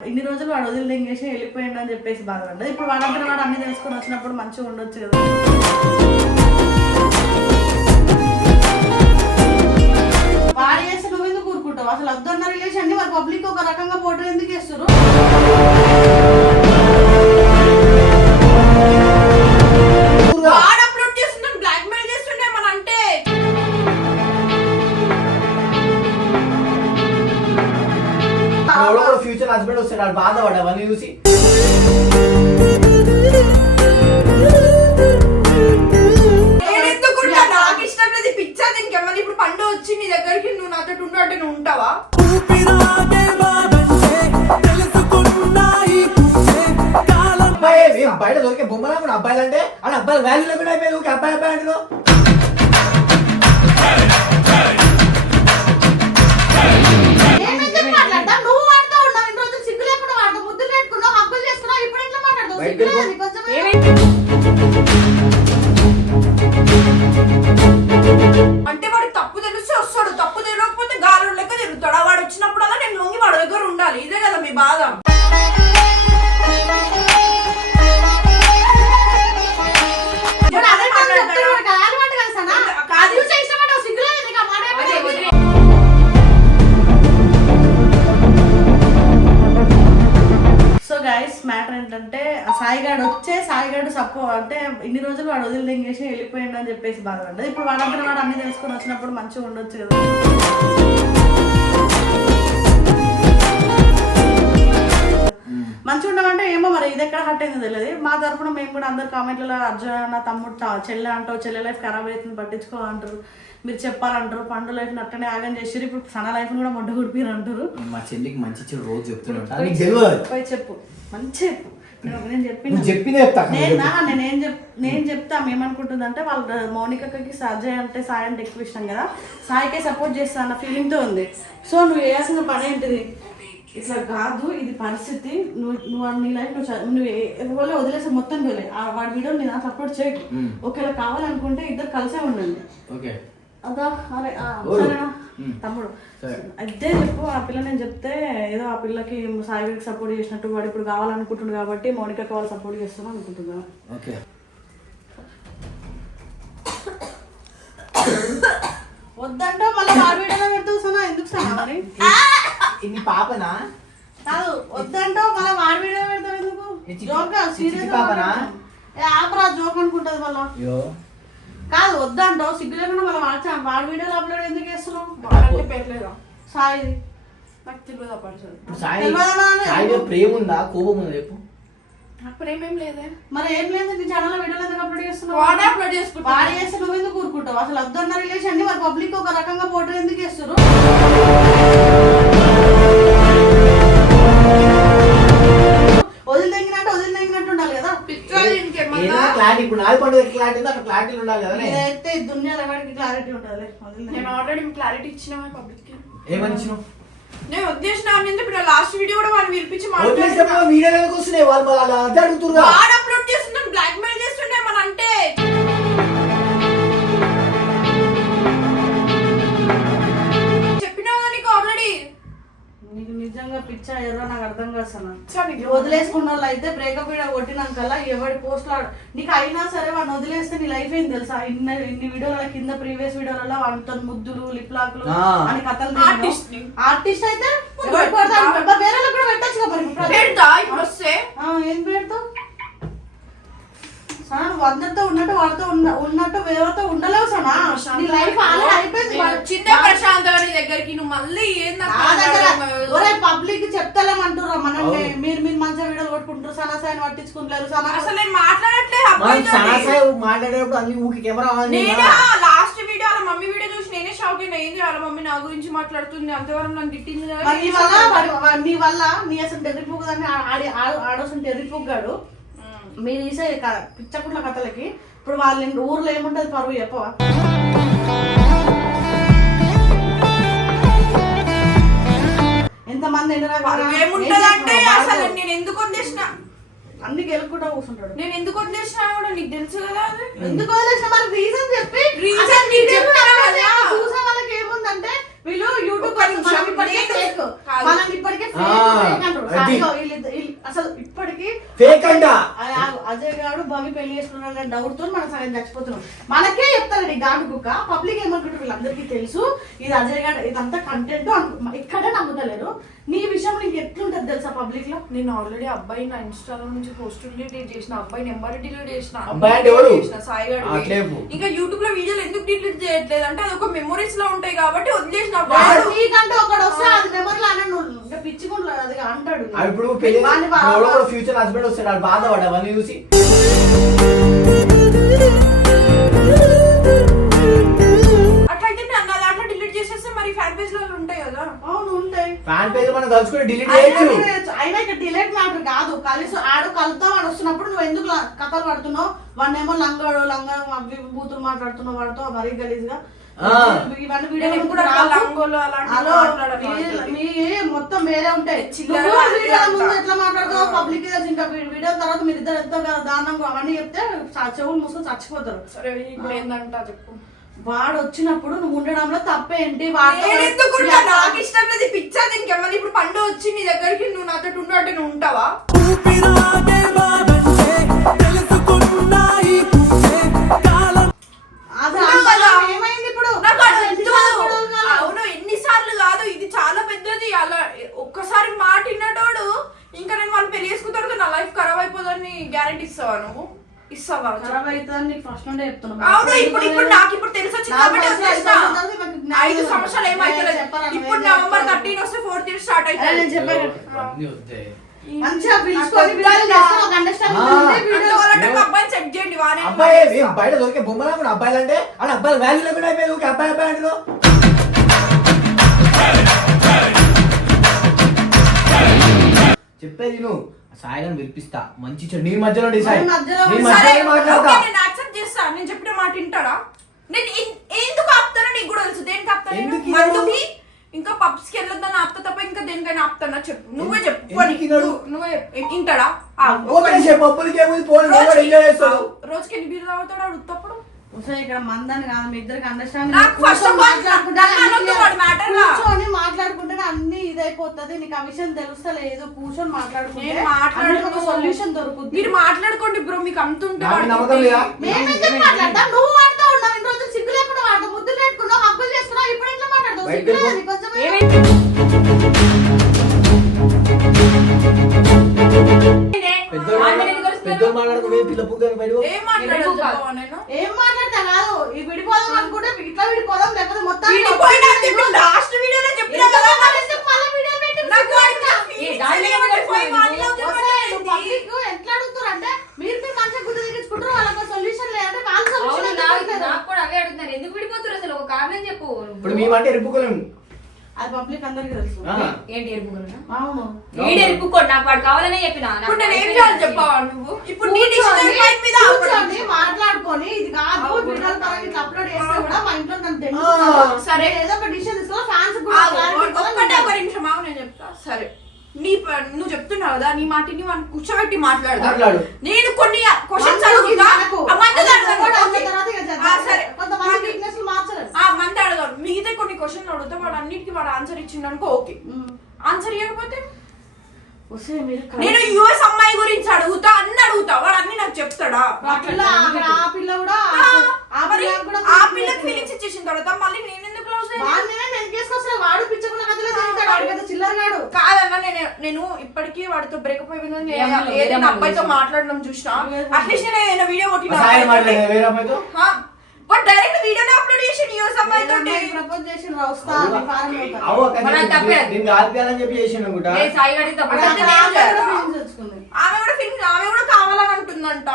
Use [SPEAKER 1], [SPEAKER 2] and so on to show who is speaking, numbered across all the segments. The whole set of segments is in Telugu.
[SPEAKER 1] ఇన్ని రోజులు వాడు వదిలి తెంగేసి వెళ్ళిపోయిండు అని చెప్పేసి బాధపడ్డది ఇప్పుడు వాడంతా వాడు అన్ని తెలుసుకొని వచ్చినప్పుడు మంచిగా ఉండొచ్చు కదా. వాడు చేసి నువ్వు ఎందుకు ఊరుకుంటావు? అసలు వద్దన్న రిలేషన్ని మరి పబ్లిక్ ఒక రకంగా ఫోటో ఎందుకు వేస్తారు
[SPEAKER 2] కూడా ఫ్యూచర్ హస్బెండ్ వస్తాడు వాడు బాధపడ్డ అవన్నీ చూసి.
[SPEAKER 3] వచ్చి నీ దగ్గరికి నువ్వు నాతో ఉండు అంటే నువ్వు ఉంటావా?
[SPEAKER 2] బయట దొరికే బొమ్మలా కూడా అబ్బాయిలు అంటే అని అబ్బాయిలు వాల్యూ లేకుండా అయిపోయి అబ్బాయి అబ్బాయి అంటున్నావు
[SPEAKER 3] అంటే వాడికి తప్పు తెలిస్తే వస్తాడు. తప్పు తెలియకపోతే గాలి లెక్క తిరుగుతాడు. వాడు వచ్చినప్పుడల్లా నేను లొంగి వాడి దగ్గర ఉండాలి. ఇదే కదా మీ బాధ.
[SPEAKER 1] ఆ సాయిగాడు వచ్చే సాయిగాడు సపో అంటే ఇన్ని రోజులు వాడు వదిలి తెంగేసి వెళ్ళిపోయిండు అని చెప్పేసి బాధపడ్డది ఇప్పుడు వాడంతా వాడు అన్ని తెలుసుకొని వచ్చినప్పుడు మంచిగా ఉండొచ్చు కదా. మంచిగా ఉండమంటే ఏమో మరి ఇది ఎక్కడ హట్ అయిందో తెలియదు. మా తరఫున మేము కూడా అందరు కామెంట్లలో అర్జున్ అన్న తమ్ముడు చెల్లె అంటావు చెల్లె లైఫ్ ఖరాబ్ అవుతుంది పట్టించుకో అంటారు. మీరు చెప్పాలంటారు పండు లైఫ్ అట్టనే ఆగం చేసారు ఇప్పుడు సన లైఫ్ కూడా మొడ్డ గుడిపిరు అంటారు.
[SPEAKER 2] మా చెల్లికి మంచి రోజు
[SPEAKER 1] పోయి చెప్పు మంచి చెప్పు.
[SPEAKER 2] నువ్వు చెప్పినే చెప్తా.
[SPEAKER 1] నేను నేను నేను చెప్తా ఏమనుకుంటుందంటే వాళ్ళ మౌనికకి సాజయ్ అంటే సాయి అంటే ఎక్కువ ఇష్టం కదా. సాయికే సపోర్ట్ చేస్తా అన్న ఫీలింగ్తో ఉంది. సో నువ్వు చేయాల్సిన పని ఏంటిది? ఇట్లా కాదు ఇది పరిస్థితి. నువ్వు నువ్వు నీ లైఫ్ నువ్వు నువ్వు ఏ- ఎవరిలో వదిలేసి మొత్తం ఆ వాడి వీడియో నేను సపోర్ట్ చేయకు ఒకవేళ కావాలనుకుంటే ఇద్దరు కలిసే ఉండండి.
[SPEAKER 2] ఓకే.
[SPEAKER 1] అదా అరే. సరేనా. తమ్ముడు.
[SPEAKER 2] సరే.
[SPEAKER 1] అదే చెప్పు ఆ పిల్ల నేను చెప్తే ఏదో ఆ పిల్లకి సాయికి సపోర్ట్ చేసినట్టు వాడు ఇప్పుడు కావాలనుకుంటుంది కాబట్టి మౌనిక కావాలి సపోర్ట్ చేస్తున్నా అనుకుంటున్నా.
[SPEAKER 2] ఓకే.
[SPEAKER 1] వద్దంటే మళ్ళీ వాడి వీడియోలో పెడుతూ సనా? ఎందుకు సనా మరి?
[SPEAKER 2] ఇది పాపనా?
[SPEAKER 1] కాదు వద్దంటే మళ్ళీ వాడి వీడియో పెడతావు ఎందుకు? జోక్ సీరియస్
[SPEAKER 2] పాపనా?
[SPEAKER 1] ఏ ఆపరా జోక్ అనుకుంటది మళ్ళీ. కాదు వద్దంటావు. సిగ్గు లేకుండా మళ్ళీ వాడి వాడి వీడియోలో అప్లోడ్ ఎందుకు చేస్తున్నావు?
[SPEAKER 3] వాడంటే పేర్లేదా
[SPEAKER 1] సాయి.
[SPEAKER 3] నాకు తెలియదు
[SPEAKER 2] సాయి ప్రేమ ఉందా కోపం ఉందా చెప్పు.
[SPEAKER 3] నాకు ప్రేమేం లేదే.
[SPEAKER 1] మరి ఏం లేదు నీ ఛానల్ వీడియోలు ఎందుకు అప్లోడ్ చేస్తున్నావు?
[SPEAKER 3] వాడే అప్లోడ్ చేసుకుంటా
[SPEAKER 1] వాడు చేస్తే నువ్వు ఎందుకు ఊరుకుంటావు? అసలు వద్దన్న రిలేషన్ని మరి పబ్లిక్ ఒక రకంగా ఫోటో ఎందుకు వేస్తారు
[SPEAKER 2] క్లారిటీ ఇప్పుడు నాది పండుగ క్లారిటీ ఉంది? అక్కడ క్లారిటీ ఉండాలి కదా
[SPEAKER 1] ఈ దునియాలో ఎవరికి క్లారిటీ వదిలి
[SPEAKER 3] నేను ఆల్రెడీ క్లారిటీ ఇచ్చిన పబ్లిక్కి
[SPEAKER 2] ఏమని ఇచ్చినావు?
[SPEAKER 3] నేను ఉద్దేశం ఇప్పుడు లాస్ట్ వీడియో కూడా పిలిపించి
[SPEAKER 2] వదిలేసినప్పుడు
[SPEAKER 3] మాట్లాడుతున్నా
[SPEAKER 2] ఎందుకు వస్తున్నాయి. వాళ్ళు వాళ్ళు అలా అదే అడుగుతున్నారు
[SPEAKER 1] పిచ్చా ఎర్ర నాకు అర్థం
[SPEAKER 3] సరే
[SPEAKER 1] వదిలేసుకున్న వాళ్ళు అయితే బ్రేకప్ వీడియో కొట్టినాకల్లా ఎవడి పోస్ట్ నీకు అయినా సరే వాడిని వదిలేస్తే నీ లైఫ్ ఏం తెలుసా? ఇన్ని ఇన్ని వీడియోల కింద ప్రీవియస్ వీడియోలలో వాడితో ముద్దులు లిప్ లాక్లు. అని కథలు. ఆర్టిస్ట్ అయితే వేరే కూడా పెట్టచ్చు కదా ఏం పెడతావు? సనా నువ్వు అందరితో ఉన్నట్టు వాడితో ఉన్న ఉన్నట్టు వేరేతో ఉండలేవు సనా. నీ లైఫ్ ఆల్రెడీ అయిపోయింది.
[SPEAKER 3] నేను
[SPEAKER 1] వాడు-
[SPEAKER 3] వచ్చిందే ప్రశాంతంగా నీ దగ్గరికి నువ్వు మళ్ళీ అన్నాడు?
[SPEAKER 1] ఒరే పబ్లిక్ చెప్తలేమంటుర్రా మనల్ని.
[SPEAKER 2] అవును.
[SPEAKER 1] మీరు మీరు మంచిగా వీడియోలు కొట్టుకుంటారు సనాసాయని పట్టించుకుంటారు సనా.
[SPEAKER 3] అసలు నేను మాట్లాడట్లేదు
[SPEAKER 2] మనం. సనాసాయి మాట్లాడేటప్పుడు అన్ని ఊకి కెమెరా?
[SPEAKER 3] లాస్ట్ వీడియో వాళ్ళ మమ్మీ వీడియో చూసి నేనే షాక్ అయినా. ఏంది వాళ్ళ మమ్మీ నా గురించి మాట్లాడుతుంది? అంతవరకు నన్ను తిట్టింది
[SPEAKER 1] నీ వల్ల నీ వల్ల నీ అసలు టెర్రిపుక్ దాన్ని ఆడి ఆడోసిన టెర్రిపుక్ గాడు మీరు తీసే పిచ్చకుట్ల కథలకి ఇప్పుడు వాళ్ళ ఊర్లో ఏముంటది పరువు చెప్పవా? ఎంతమంది
[SPEAKER 3] అసలు నేను ఎందుకు వదిలేసిన?
[SPEAKER 1] అన్ని గెలుకుంటా కూర్చుంటాడు.
[SPEAKER 3] నేను ఎందుకు వదిలేసిన కూడా నీకు తెలుసు కదా
[SPEAKER 1] ఎందుకు వదిలేసిన? మరి రీజన్ చెప్పి.
[SPEAKER 3] Reason
[SPEAKER 1] వీళ్ళు యూట్యూబ్ మనం ఇప్పటికే.
[SPEAKER 3] కాదు.
[SPEAKER 1] మనం ఇప్పటికే fake అంటారు. అసలు ఇప్పటికి
[SPEAKER 2] ఫేక్ అంట
[SPEAKER 1] అజయ్ గారు భవి పెళ్ళి చేసుకున్నాడు డౌట్తో మనం సగం చచ్చిపోతున్నాం మనకే చెప్తారండి గాడు కుక్క పబ్లిక్ ఏమనుకుంటారు వీళ్ళందరికీ తెలుసు. ఇది అజయ్ గారు ఇదంతా కంటెంట్ ఇక్కడే నమ్ముతలేరు నీ విషయం నీకు ఎట్లుంటది తెలుసా పబ్లిక్లో?
[SPEAKER 3] నేను ఆల్రెడీ అబ్బాయి నా ఇన్స్టాలో నుంచి పోస్ట్ డిలీట్ చేసిన అబ్బాయి నెంబర్ డిలీట్ చేసిన
[SPEAKER 2] అబ్బాయి అంటే ఎవరు?
[SPEAKER 3] చేసిన సాయి గారు. ఇంకా యూట్యూబ్లో వీడియోలు ఎందుకు డిలీట్ చేయట్లేదు? అంటే అది ఒక మెమరీస్లో ఉంటాయి కాబట్టి వదిలేసిన
[SPEAKER 1] వాడు
[SPEAKER 3] వాడు.
[SPEAKER 1] నీకంటే ఒకడు వస్తే అది మెమరీ లానే అది అంటాడు
[SPEAKER 2] ఇప్పుడు
[SPEAKER 1] పెళ్ళి
[SPEAKER 2] ఎవడో కూడా ఫ్యూచర్ హస్బెండ్ వస్తాడు వాడు బాధపడ్డా అవన్నీ చూసి.
[SPEAKER 3] నేను నా దాంట్లో డిలీట్ చేసేస్తే మరి ఫ్యాన్ పేజ్లో ఉంటాయి కదా.
[SPEAKER 1] అవును ఉంటాయి.
[SPEAKER 2] ఫ్యాన్ పేజ్ మనం తలుచుకుని డిలీట్
[SPEAKER 1] అయినా
[SPEAKER 2] చేయొచ్చు.
[SPEAKER 1] అయినా ఇక్కడ డిలేట్ మ్యాటర్ కాదు. కలిసి ఆడు కలుతా వాడు వస్తున్నప్పుడు నువ్వు ఎందుకు కథలు పడుతున్నావు? వాడినేమో లంగాడు లంగా బూతులు మాట్లాడుతున్నావు వాడితో మరీ గలీజ్గా. మొత్తం వేరే ఉంటాయి.
[SPEAKER 3] అంతా.
[SPEAKER 1] ముందు ఎట్లా మాట్లాడతావు. పబ్లిక్ ఇంకా వీడియో తర్వాత మీరు ఇద్దరు ఎంతో దారుణంగా అవన్నీ చెప్తే చెవులు మూసుకొని చచ్చిపోతారు.
[SPEAKER 3] సరే ఇప్పుడు ఏందంట చెప్పు.
[SPEAKER 1] వాడు వచ్చినప్పుడు నువ్వు ఉండడంలో తప్పేంటి
[SPEAKER 3] నాకు ఇష్టం లేదు. పిచ్చా దీనికి ఇప్పుడు పండు వచ్చి నీ దగ్గరికి నువ్వు నాతో ఉండు అంటే నువ్వు ఉంటావా? చాలా పెద్దది. అలా ఒక్కసారి మాట విన్నటోడు ఇంకా నేను వాళ్ళు పెళ్ళి చేసుకున్న తర్వాత నా లైఫ్ ఖరాబ్ అయిపోదని గ్యారెంటీ ఇస్తావా నువ్వు? ఇస్తావా?
[SPEAKER 1] ఖరాబ్ అవుతుందని నీకు ఫస్ట్ నుండే చెప్తున్నా
[SPEAKER 3] అవును ఇప్పుడు ఇప్పుడు నాకు ఇప్పుడు తెలిసి వచ్చింది కాబట్టి.
[SPEAKER 1] ఐదు సంవత్సరాలు
[SPEAKER 3] ఇప్పుడు నవంబర్. థర్టీన్ వస్తే ఫోర్త్ ఇయర్ స్టార్ట్ అవుతుంది
[SPEAKER 1] చెప్పాను. మంచిగా
[SPEAKER 3] అంటే అబ్బాయిని సెట్ చేయండి వానే
[SPEAKER 2] అబ్బాయి బయట దొరికే బొమ్మలా కూడా అబ్బాయిలు అంటే వాళ్ళ అబ్బాయిలు వాల్యూ లేకుండా అయిపోయింది. అబ్బాయి అబ్బాయి అంటున్నావు. చెప్పేది నువ్వు సాయిలను పిలిపిస్తా మంచి చెడు. నీ మధ్యలో డిసైడ్
[SPEAKER 1] మరి మధ్యలో
[SPEAKER 2] నీ
[SPEAKER 3] సరే
[SPEAKER 2] మధ్యలో మాట్లాడతా.
[SPEAKER 3] ఓకే, నేను యాక్సెప్ట్ చేస్తా. నేను చెప్పిన మాట వింటాడా? నేను ఎన్- ఎందుకు ఆపుతానో నీకు కూడా తెలుసు. దేనికి ఆపుతాను
[SPEAKER 2] ఎందుకు
[SPEAKER 3] నేను?
[SPEAKER 2] ఇవ్వడు?
[SPEAKER 3] మందుకి ఇంకా పబ్స్కి వెళ్ళొద్దని ఆపుతా తప్ప ఇంకా దేనికైనా ఆపుతానా? చెప్పు. నువ్వే చెప్పు.
[SPEAKER 2] ఎందుకు
[SPEAKER 3] పోనీ,
[SPEAKER 2] ఇవ్వడు?
[SPEAKER 3] నువ్వు- నువ్వే చెప్పు. వింటాడా? ఆ,
[SPEAKER 2] ఏముంది పోనీ.
[SPEAKER 3] రోజుకి- ఎన్ని బీర్లు తాగుతాడు?
[SPEAKER 1] ఒకసారి ఇక్కడ మందని కాదు మీ ఇద్దరికి
[SPEAKER 3] లా.
[SPEAKER 1] కూర్చొని మాట్లాడుకుంటే అన్ని ఇదైపోతుంది నీకు ఆ విషయం తెలుస్తలేదు. కూర్చొని మాట్లాడుకుంటే సొల్యూషన్ దొరుకుతుంది
[SPEAKER 3] మీరు మాట్లాడుకోండి బ్రో మీకు అంత ఉంటే
[SPEAKER 2] నాకు
[SPEAKER 3] వాడికి
[SPEAKER 2] నమ్మకం లేదా?
[SPEAKER 1] మేమెందుకు మాట్లాడతాం నువ్వు వాడుతూ ఉన్నావు ఇన్ని రోజులు సిగ్గు లేకుండా వాడతావు ముద్దులు పెట్టుకున్నావు హక్కులు చేసుకున్నావు ఇప్పుడు ఎట్లా మాట్లాడతావు? కొంచెం?
[SPEAKER 2] పెద్దోళ్ళు పెద్దోళ్ళు మాట్లాడుకునే పిల్ల పుగ్గని బయట పో.
[SPEAKER 3] ఏం మాట్లాడదు చెప్పవా నేను?
[SPEAKER 1] ఏం మాట్లాడతా కాదు. ఈ విడిపోదాం అనుకుంటే ఇట్లా విడిపోదాం లేకపోతే మొత్తం
[SPEAKER 3] విడిపోయినా అని చెప్పి లాస్ట్ వీడియోలో చెప్పినా కదా? మరి.
[SPEAKER 1] మళ్ళీ వీడియో పెట్టి
[SPEAKER 3] నాకు వాడికి నా feelings తెలియబట్టి పోయి వాడిలో
[SPEAKER 1] పబ్లిక్ ఎట్లా అడుగుతారు అంటే మీరు మీరు మంచిగా గుడ్డు తెగించుకుంటారు వాళ్ళకి సొల్యూషన్ లేదంటే వాళ్ళ
[SPEAKER 4] అవును,
[SPEAKER 1] సొల్యూషన్
[SPEAKER 4] నాకు నాకు కూడా అవే అడుగుతున్నారు. ఎందుకు విడిపోతారు అసలు? ఒక కారణం చెప్పు.
[SPEAKER 2] ఇప్పుడు మేమంటే ఎరుపుకోలేము.
[SPEAKER 1] అది పబ్లిక్ అందరికీ తెలుసు.
[SPEAKER 4] ఏంటి
[SPEAKER 1] అవును.
[SPEAKER 4] వీడు ఎరుపుకోడు నాకు వాడు కావాలనే చెప్పిన. నాకు
[SPEAKER 3] ఇప్పుడు నేను ఏం చేయాలి చెప్పవా నువ్వు? ఇప్పుడు నీ డిసిజన్
[SPEAKER 1] కూర్చొని-
[SPEAKER 3] పాయింట్ మీద
[SPEAKER 1] కూర్చొని మాట్లాడుకొని ఇది కాదు ఇట్లా అప్లోడ్ చేస్తే కూడా మా ఇంట్లో నన్ను తెలుసు
[SPEAKER 3] సరే.
[SPEAKER 1] ఏదో ఒక డిసిషన్ ఫ్యాన్స్ కూడా
[SPEAKER 3] ఒక్కటే ఒక. నిమిషం ఆగు నేను చెప్తా. సరే. నీ ప- నువ్వు చెప్తున్నావు కదా నీ మాటిని మనం కూర్చోబెట్టి మాట్లాడదా
[SPEAKER 2] మాట్లాడు.
[SPEAKER 3] నేను కొన్ని క్వశ్చన్స్ అడుగుతా. సరే.
[SPEAKER 1] కొంతమంది
[SPEAKER 3] మంది- అడగాను మిగతా కొన్ని క్వశ్చన్లు అడుగుతా వాడు అన్నిటికీ వాడు ఆన్సర్ ఇచ్చిండు అనుకో ఓకే. ఆన్సర్ ఇవ్వకపోతే నేను యుఎస్ అమ్మాయి గురించి అడుగుతా అన్ని అడుగుతా. వాడు అన్ని నాకు చెప్తాడా?
[SPEAKER 1] ఆ పిల్ల అక్కడ ఆ పిల్ల కూడా
[SPEAKER 3] ఆ,
[SPEAKER 1] పిల్ల కూడా
[SPEAKER 3] ఆ పిల్లకి ఫీలింగ్స్ ఇచ్చేసిన తర్వాత మళ్ళీ నేను ఎందుకు
[SPEAKER 1] వెనకేసుకొస్తే వాడు పిచ్చకున్న కథలో తిరుగుతాడు. చిల్లరగాడు
[SPEAKER 3] కాదన్న నేను నేను ఇప్పటికీ వాడితో బ్రేకప్ అయిపోయిందని ఏదైనా అబ్బాయితో. మాట్లాడడం చూసినా. అట్లీస్ట్ నేను ఏదైనా వీడియో కొట్టిన.
[SPEAKER 2] చెప్పి చేసిండు అనుకుంటా
[SPEAKER 4] ఏ సాయి గడి తప్పుడు
[SPEAKER 1] అక్కడ
[SPEAKER 3] అంటే
[SPEAKER 1] ఆమె
[SPEAKER 3] నేను
[SPEAKER 1] కూడా
[SPEAKER 3] చేయాలా?
[SPEAKER 1] feelings తెచ్చుకుంది.
[SPEAKER 3] ఆమె కూడా ఫీలింగ్ ఆమె కూడా కావాలని అంటుందంట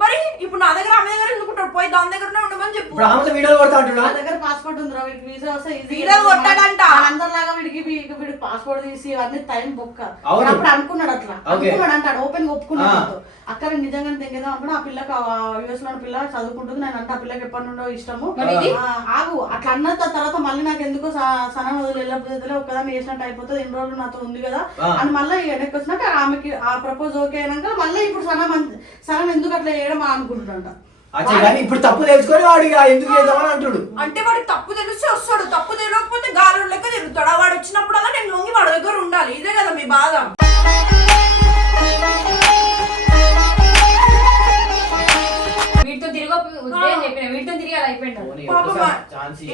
[SPEAKER 3] మరి ఇప్పుడు నా దగ్గర ఆమె దగ్గర ఎందుకుంటాడు పోయి దాని దగ్గరనే ఉండమని చెప్పు
[SPEAKER 2] ఇప్పుడు ఆమెతో వీడియోలు కొడతా అంటున్నా
[SPEAKER 1] నా దగ్గర పాస్పోర్ట్ ఉంది వీడికి వీసా వస్తే easy
[SPEAKER 3] వీడియో కొట్టాడంట.
[SPEAKER 1] అందరిలాగా వీడికి వీ- వీడి పాస్పోర్ట్ తీసి అన్ని టైం బొక్క
[SPEAKER 2] అవును.
[SPEAKER 1] అప్పుడు అనుకున్నాడు అట్లా
[SPEAKER 2] ఓకే.
[SPEAKER 1] అనుకున్నాడు అంటాడు ఓపెన్ ఒప్పుకున్నాడు
[SPEAKER 2] ఆ.
[SPEAKER 1] నాతో. అక్కడ నిజంగా తెగేదాం అనుకున్నా ఆ పిల్లకి యుఎస్లో ఉన్న పిల్ల చదువుకుంటుంది నేను అంటే ఆ పిల్లకి ఎప్పటి నుండో ఇష్టము
[SPEAKER 4] మరి ఇది?
[SPEAKER 1] ఆ, ఆగు అట్లా అన్న తర్వాత మళ్ళీ నాకు ఎందుకో సనం వదిలి వెళ్ళకపోతే ఒక్కదాన్ని చేసినట్టు అయిపోతుంది. ఎన్ని రోజులు నాతో ఉంది కదా. అని మళ్ళీ వెనక్కి వచ్చినాక ఆమెకి ఆ ప్రపోజ్ ఓకే అయినాక మళ్ళీ ఇప్పుడు సనం సనం ఎందుకు అట్లా చేయడం అని అనుకుంటున్నాడంట
[SPEAKER 2] అచ్చా కానీ ఇప్పుడు తప్పు తెలుసుకొని వాడు ఎందుకు చేద్దామని అంటుడు.
[SPEAKER 3] అంటే వాడికి తప్పు తెలిస్తే వస్తాడు. తప్పు తెలియకపోతే గాలి లెక్క తిరుగుతాడు. వాడు వచ్చినప్పుడల్లా నేను లొంగి వాడి దగ్గర ఉండాలి. ఇదే కదా మీ బాధ.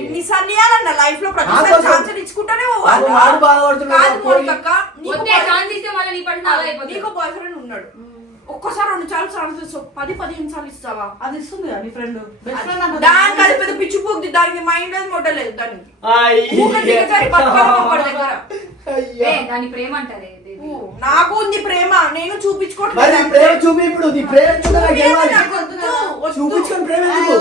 [SPEAKER 3] ఎన్నిసార్లు ఇవ్వాలన్న
[SPEAKER 2] లైఫ్లో.
[SPEAKER 3] ప్రతిసారి ఛాన్స్ ఇచ్చుకుంటానే పోవాలి. కాదు నీకు బాయ్ ఫ్రెండ్ ఉన్నాడు. ఒక్కసారి రెండు సార్లు ఛాన్స్ ఇస్తావు. పది పదిహేను సార్లు ఇస్తావా?
[SPEAKER 1] అది ఇస్తుంది కదా నీ ఫ్రెండ్
[SPEAKER 3] దానికి అది పెద్ద పిచ్చి పోతుంది దానికి మైండ్ లేదు మొట్టలేదు దానికి
[SPEAKER 4] దాని ప్రేమ అంటారే.
[SPEAKER 3] నాకు ఉంది ప్రేమ నేను
[SPEAKER 2] మరి
[SPEAKER 3] చూపించుకోవట్లేదు
[SPEAKER 2] నీ ప్రేమ చూపి ఇప్పుడు నీ ప్రేమ నాకు. చూపించుకొని ప్రేమ ఎందుకు?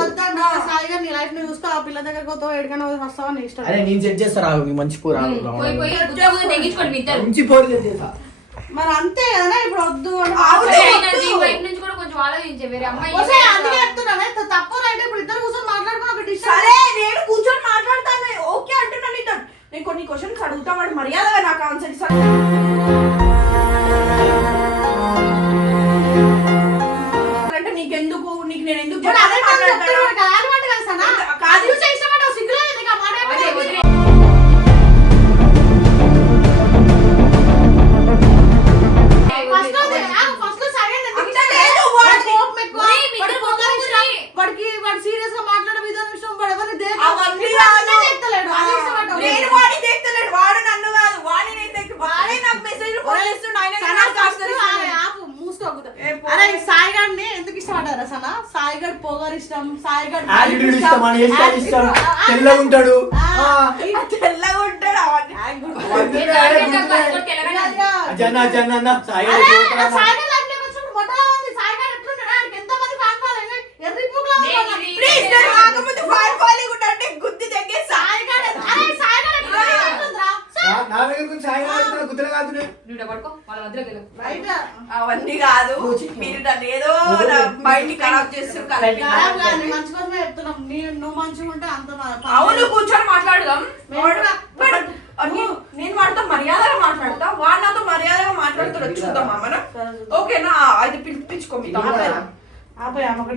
[SPEAKER 1] సాయిగా లైఫ్ని చూసుకో ఆ పిల్ల దగ్గర పోతావు ఎడికైనా వస్తావా నీ ఇష్టం?
[SPEAKER 2] అరే నేను సెట్ చేస్తా రాగు నీ మంచి పూర
[SPEAKER 4] ఉమ్, పోయి పోయి ఉద్యోగం తెగించుకోండి మీ ఇద్దరు.
[SPEAKER 2] మంచి పోరు సెట్ చేస్తా.
[SPEAKER 1] మరి అంతే కదా ఇప్పుడు వద్దు అంటే
[SPEAKER 3] అవును.
[SPEAKER 4] వైపు నుంచి కూడా కొంచెం ఆలోచించే వేరే అమ్మాయి
[SPEAKER 3] ఎందుకు
[SPEAKER 1] ఇష్టపడ్డారా సనా సాయిగాడు పొగరు ఇష్టం సాయిగాడు
[SPEAKER 2] యాటిట్యూడ్ ఇష్టం ఇష్టం. తెల్లగా ఉంటాడు
[SPEAKER 3] తెల్లగా ఉంటాడు అవన్నీ.
[SPEAKER 2] అవన్నీ
[SPEAKER 4] నేను
[SPEAKER 2] రాయడం
[SPEAKER 4] నాకే నాకు
[SPEAKER 2] గుర్తులే.
[SPEAKER 4] అది తెలవదు.
[SPEAKER 1] ఇలాగా.
[SPEAKER 2] అజన్న అజన్న అన్న సాయి
[SPEAKER 1] అరే,
[SPEAKER 2] గారు
[SPEAKER 1] ఆ
[SPEAKER 2] చూస్తున్నాడు.
[SPEAKER 1] సాయిగాడు life లోకి వచ్చినప్పుడు మొట్టలా ఉంది. సాయిగాడు ఎట్లున్నాడు? ఆయనకి ఎంతమంది fan following? ఎర్రి పూకులా ఉంది
[SPEAKER 4] నేను
[SPEAKER 1] మొన్న.
[SPEAKER 4] ఇది-
[SPEAKER 3] ప్లీజ్ నేను రాకముందు ఫైర్ ఫాలింగ్ ఉంటే గుద్ది తెగేసా
[SPEAKER 1] సాయిగాడు ఎట్లా- అరే, సాయిగాడు ఎట్లా ఉంటుందిరా?
[SPEAKER 2] సాయి.
[SPEAKER 4] నువ్వు పడుకో వాళ్ళ మధ్యలోకి వెళ్ళు.
[SPEAKER 1] బయట.
[SPEAKER 3] అవన్నీ కాదు. మీరు నన్ను ఏదో నా మైండ్ ఖరాబ్ చేస్తారు
[SPEAKER 1] మంచి కోసమే చెప్తున్నాం. నీ- నువ్వు మంచిగా ఉంటే అంత
[SPEAKER 3] అవును కూర్చొని మాట్లాడదాం. నేను- వాడితో మర్యాదగా మాట్లాడతా. వాడు నాతో మర్యాదగా మాట్లాడుతాడు చూద్దామా మనం ఓకేనా? అది పిలిపించుకో మీ